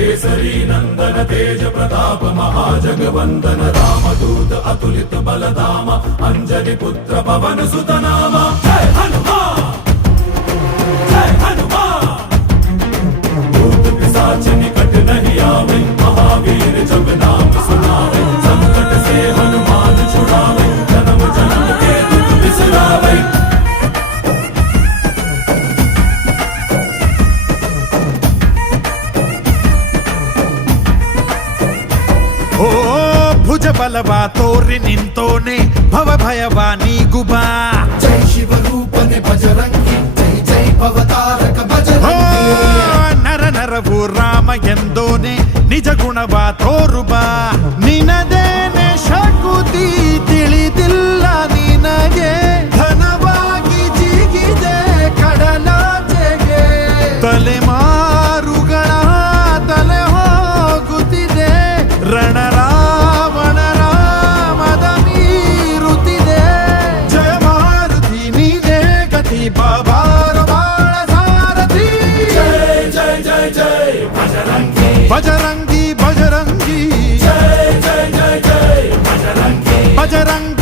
केसरी नंदन तेज प्रताप महाजगवंदन रामदूत अतुलित बलधाम अंजनी पुत्र पवन सुत नाम जय हनुमान जय हनुमान। भूत पिशाच निकट नहीं आवे महावीर जब नाम सुनावे संकट से हनुमान छुड़ावे जन्म जन्म के दुख बिसरावे। ಓ ಭುಜ ಬಲವ ತೋರಿ ನಿಂತೋನೆ ಭವ ಭಯವ ನೀಗುಬಾ ಜೈ ಶಿವ ರೂಪನೆ ಬಜರಂಗಿ ಜೈ ಜೈ ಭವತಾರಕ ಬಜರಂಗಿ ನರ ನರವು ರಾಮ ಎಂದೋನೆ ನಿಜ ಗುಣವ ತೋರುಬಾ ನಿನದೇನೆ ಶಕುತಿ ತಿಳಿದಿಲ್ಲ ನಿನಗೆ ಧನವಾಗಿ ಜಿಗಿದೆ ಕಡಲಾಚೆಗೆ ತಲೆಮಾರುಗಳ ತಲೆ ಹೋಗುತ್ತಿದೆ ರಣರಾವಣ ರಾಮದ ಮೀರುತ್ತಿದೆ ಜಯ ಮಾರುತಿ ನೀನೇ ಗತಿ ಬಾಬಾರ ಬಾಳ ಸಾರಥಿ जय जय जय जय बजरंगी ಬಜರಂಗಿ ಬಜರಂಗಿ जय जय जय जय बजरंगी ಬಜರಂಗಿ